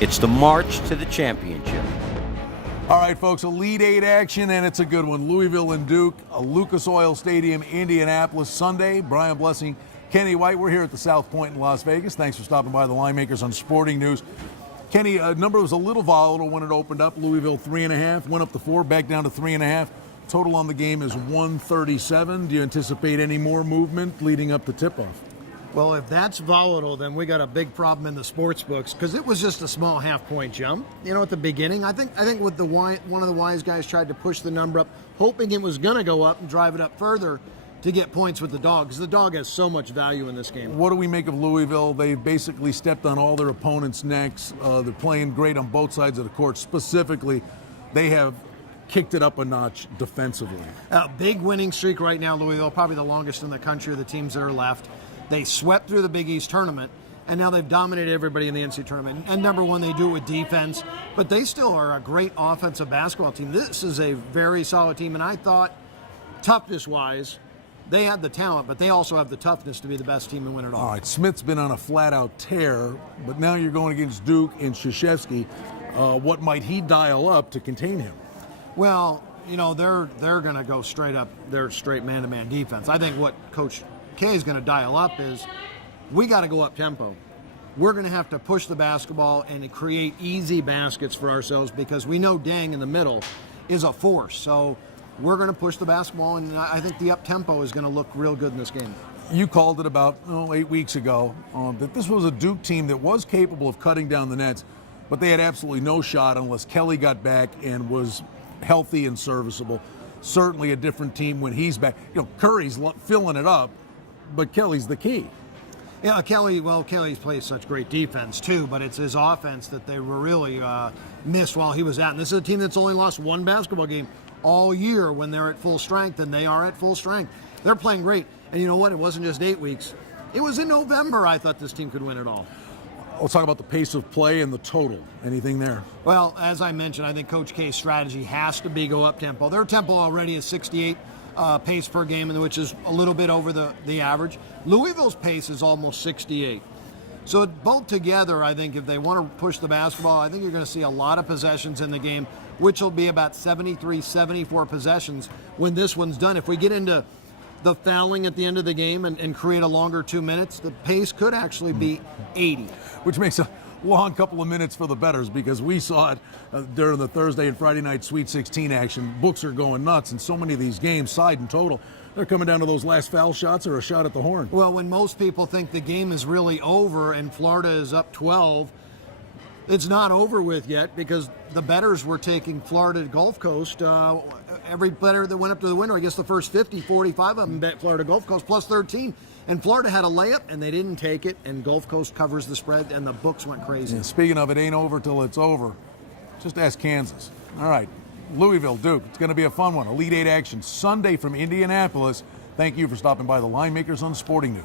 It's the march to the championship. All right, folks, Elite Eight action, and it's a good one. Louisville and Duke, Lucas Oil Stadium, Indianapolis, Sunday. Brian Blessing, Kenny White, we're here at the South Point in Las Vegas. Thanks for stopping by the Linemakers on Sporting News. Kenny, number was a little volatile when it opened up. Louisville 3.5, went up to 4, back down to 3.5. Total on the game is 137. Do you anticipate any more movement leading up to tip-off? Well, if that's volatile, then we got a big problem in the sports books because it was just a small half-point jump. You know, at the beginning, I think with one of the wise guys tried to push the number up, hoping it was going to go up and drive it up further to get points with the dog, because the dog has so much value in this game. What do we make of Louisville? They've basically stepped on all their opponents' necks. They're playing great on both sides of the court. Specifically, they have kicked it up a notch defensively. A big winning streak right now, Louisville, probably the longest in the country of the teams that are left. They swept through the Big East tournament, and now they've dominated everybody in the NCAA tournament. And number one, they do it with defense, but they still are a great offensive basketball team. This is a very solid team, and I thought, toughness-wise, they had the talent, but they also have the toughness to be the best team and win it all. All right, Smith's been on a flat-out tear, but now you're going against Duke and Krzyzewski. What might he dial up to contain him? Well, you know, they're going to go straight up, their straight man-to-man defense. I think what Coach K is going to dial up is we got to go up tempo. We're going to have to push the basketball and create easy baskets for ourselves because we know Dang in the middle is a force. So we're going to push the basketball, and I think the up tempo is going to look real good in this game. You called it about 8 weeks ago that this was a Duke team that was capable of cutting down the nets, but they had absolutely no shot unless Kelly got back and was healthy and serviceable. Certainly a different team when he's back. You know, Curry's filling it up, but Kelly's the key. Yeah, Kelly's played such great defense too, but it's his offense that they were really missed while he was out. And this is a team that's only lost one basketball game all year when they're at full strength, and they are at full strength. They're playing great. And you know what? It wasn't just 8 weeks. It was in November I thought this team could win it all. Let's talk about the pace of play and the total. Anything there? Well, as I mentioned, I think Coach K's strategy has to be go up tempo. Their tempo already is 68 pace per game, which is a little bit over the average. Louisville's pace is almost 68. So both together, I think if they want to push the basketball, I think you're going to see a lot of possessions in the game, which will be about 73, 74 possessions when this one's done. If we get into the fouling at the end of the game and create a longer 2 minutes, the pace could actually be 80. Which makes a long couple of minutes for the bettors because we saw it during the Thursday and Friday night Sweet 16 action. Books are going nuts, and so many of these games, side and total, they're coming down to those last foul shots or a shot at the horn. Well, when most people think the game is really over and Florida is up 12, it's not over with yet because the bettors were taking Florida to Gulf Coast. Every bettor that went up to the window, I guess the first 50, 45 of them bet Florida Gulf Coast plus 13. And Florida had a layup, and they didn't take it, and Gulf Coast covers the spread, and the books went crazy. And speaking of it ain't over till it's over, just ask Kansas. All right, Louisville, Duke. It's going to be a fun one. Elite Eight action Sunday from Indianapolis. Thank you for stopping by the Linemakers on Sporting News.